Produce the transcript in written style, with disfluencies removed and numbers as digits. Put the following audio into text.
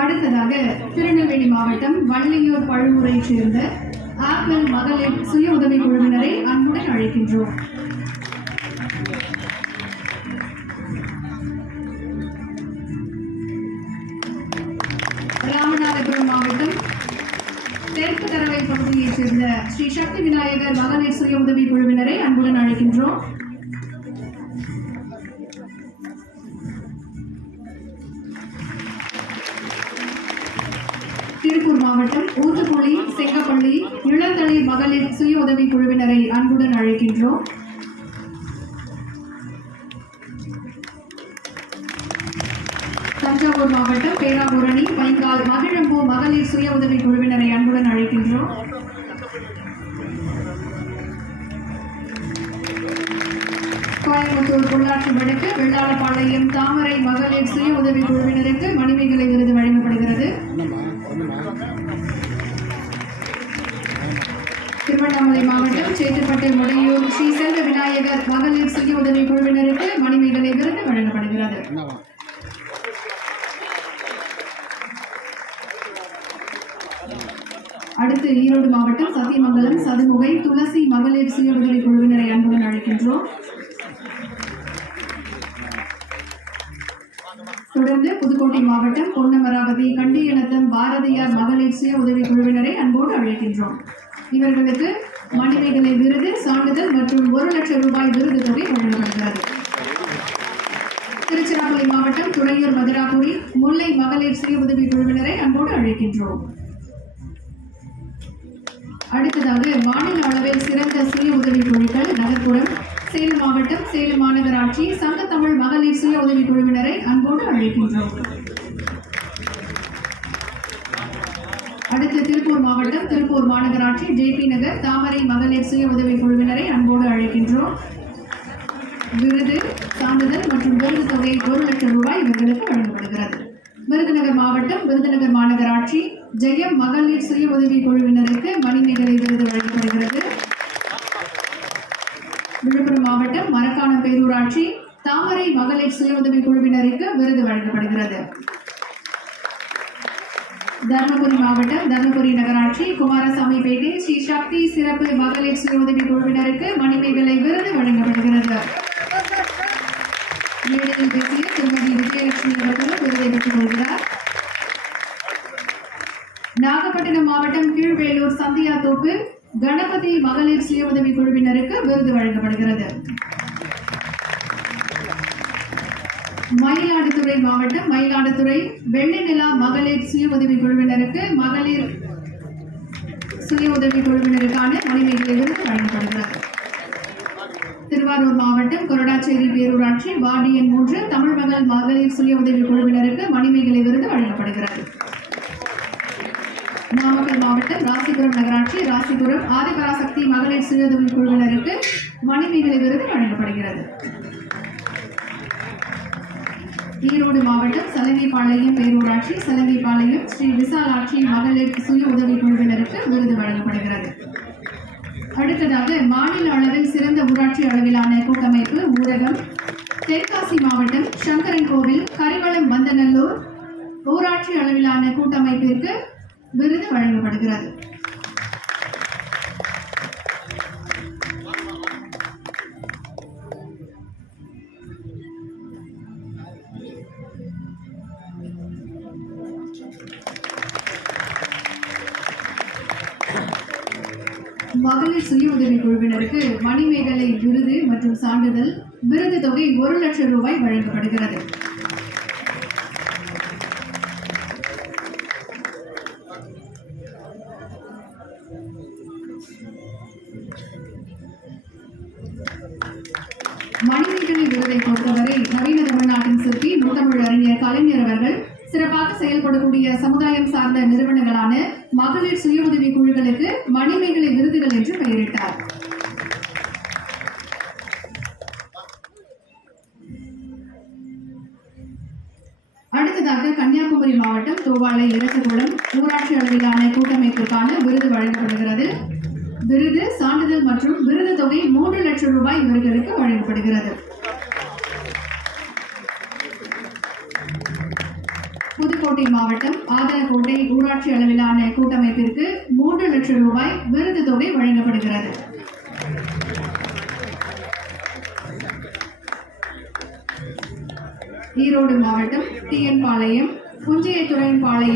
அடுத்ததாக திருநெல்வேலி மாவட்டம் வள்ளியூர் பழுவூரைச் சேர்ந்த ஆப்பிள் மகளிர் சுய உதவி குழுவினரை அன்புடன் அழைக்கின்றோம். ராமநாதபுரம் மாவட்டம் தெற்கு தரவை பகுதியைச் சேர்ந்த ஸ்ரீ சக்தி விநாயகர் மகளிர் சுய உதவி குழுவினரை அன்புடன் அழைக்கின்றோம். திருப்பூர் மாவட்டம் ஊத்துக்குழி செங்கப்பள்ளி இளந்தளி மகளிர் சுய உதவி குழுவினரை அன்புடன் அழைக்கின்றோம். தஞ்சாவூர் மாவட்டம் பேராவூரணி பைங்கால் மகிழம்பூ மகளிர் சுய உதவி குழுவினரை அன்புடன் அழைக்கின்றோம். கோயம்புத்தூர் பொள்ளாச்சி வடக்கு வெள்ளாளப்பாளையம் தாமரை மகளிர் சுய உதவி குழுவினருக்கு மணிமேகலை விருது வழங்கப்படுகிறது. திருவண்ணாமலை மாவட்டம் சேத்துப்பட்டு முடையூர் ஸ்ரீ செல்வ விநாயகர் மகளிர் சுய உதவி குழுவினருக்கு மணிமேகலை விருது வழங்கப்படுகிறது. அடுத்து ஈரோடு மாவட்டம் சத்தியமங்கலம் சதுமுகை துளசி மகளிர் சுய உதவி குழுவினரை அன்புடன் அழைக்கின்றோம். தொடர்ந்து புதுக்கோட்டை மாவட்டம் பொன்னமராவதி கண்டியநத்தம் பாரதியார் மகளிர் சுய உதவி குழுவினரை அன்போடு அழைக்கின்றோம். இவர்களுக்கு மணிமேகலை விருது சான்றிதழ் மற்றும் 1 லட்சம் ரூபாய் விருது தொகை வழங்கப்படுகிறது. திருச்சிராப்பள்ளி மாவட்டம் துறையூர் மதுராபுரி முல்லை மகளிர் சுய உதவி குழுவினரை அன்போடு அழைக்கின்றோம். அடுத்ததாக மாநில அளவில் சிறந்த சுய உதவி குழுக்கள் நகர்ப்புறம் சேலம் மாவட்டம் சேலம் மாநகராட்சி சங்கத்தமிழ் மகளிர் சுய உதவி குழுவினரை அன்போடு அழைக்கின்றோம். அடுத்து திருப்பூர் மாவட்டம் திருப்பூர் மாநகராட்சி ஜேபி நகர் தாமரை மகளிர் சுய உதவி குழுவினரை அன்போடு அழைக்கின்றோம். விருது சான்றிதழ் மற்றும் விருது தொகை 1 லட்சம் ரூபாய் இவர்களுக்கு வழங்கப்படுகிறது. விருதுநகர் மாவட்டம் விருதுநகர் மாநகராட்சி ஜெயம் மகளிர் சுய உதவி குழுவினருக்கு மணிமேகலை விருது வழங்கப்படுகிறது. விழுப்புரம் மாவட்டம் மரக்காணம் பேரூராட்சி தாமரை மகளிர் சுய உதவி குழுவினருக்கு விருது வழங்கப்படுகிறது. தர்மபுரி மாவட்டம் தர்மபுரி நகராட்சி குமாரசாமிபேட்டை ஸ்ரீ சக்தி சிறப்பு மகளிர் சுய உதவி குழுவினருக்கு மணிமேகலை விருது வழங்கப்படுகிறது. மேடையில் பேசிய திருமதி விஜயலட்சுமி அவர்களும் விருதை பெற்றுக் கொள்கிறார். நாகப்பட்டினம் மாவட்டம் கீழ்வேலூர் சந்தியாத்தோப்பு கணபதி மகளிர் சுய உதவி குழுவினருக்கு விருது வழங்கப்படுகிறது. மயிலாடுதுறை மாவட்டம் மயிலாடுதுறை வெள்ளை நிலா மகளிர் சுய உதவி குழுவினருக்கு மகளிர் சுய உதவி குழுவினருக்கான மணிமேகலை விருது வழங்கப்படுகிறது. திருவாரூர் மாவட்டம் கொரடாச்சேரி பேரூராட்சி வார்டு எண் 3 தமிழ் மகள் மகளிர் சுய உதவி குழுவினருக்கு மணிமேகலை விருது வழங்கப்படுகிறது. நாமக்கல் மாவட்டம் ராசிபுரம் நகராட்சி ராசிபுரம் ஆதிபராசக்தி மகளிர் சுய உதவி குழுவினருக்கு மணிமேகலை விருது வழங்கப்படுகிறது. ஈரோடு மாவட்டம் சலங்கைப்பாளையம் பேரூராட்சி சலங்கைப்பாளையம் ஸ்ரீ விசாலாட்சி மகளிர் சுய உதவி குழுவினருக்கு விருது வழங்கப்படுகிறது. அடுத்ததாக மாநில அளவில் சிறந்த ஊராட்சி அளவிலான கூட்டமைப்பு ஊரகம் தென்காசி மாவட்டம் சங்கரன் கோவில் கரிவளம் மந்தநல்லூர் ஊராட்சி அளவிலான கூட்டமைப்பிற்கு விருது வழங்கப்படுகிறது. மகளிர் சுய உதவி குழுவினருக்கு மணிமேகலை விருது மற்றும் சான்றிதழ் விருது தொகை 1 லட்சம் ரூபாய் வழங்கப்படுகிறது. மணிமேகலை விருதை பொறுத்தவரை நவீன தமிழ்நாட்டின் சிற்பி முத்தமிழ் அறிஞர் கலைஞர் அவர்கள் சிறப்பாக செயல்படக்கூடிய சமுதாயம் சார்ந்த நிறுவனங்களான மகளிர் சுய உதவி குழுக்களுக்கு மணிமேகலை விருதுகள் என்று பெயரிட்டார். அடுத்ததாக கன்னியாகுமரி மாவட்டம் தோவாளை இரசகுளம் ஊராட்சி அளவிலான கூட்டமைப்பிற்கான விருது வழங்கப்படுகிறது. விருது சான்றிதழ் மற்றும் விருது தொகை 3 லட்சம் ரூபாய் இவர்களுக்கு வழங்கப்படுகிறது. புதுக்கோட்டை மாவட்டம் ஆதனக்கோட்டை ஊராட்சி அளவிலான கூட்டமைப்பிற்கு 3 லட்சம் ரூபாய் விருது தொகை வழங்கப்படுகிறது. ஈரோடு மாவட்டம் டிஎன் பாளையம், புஞ்சையத்துறையின் பாளையம்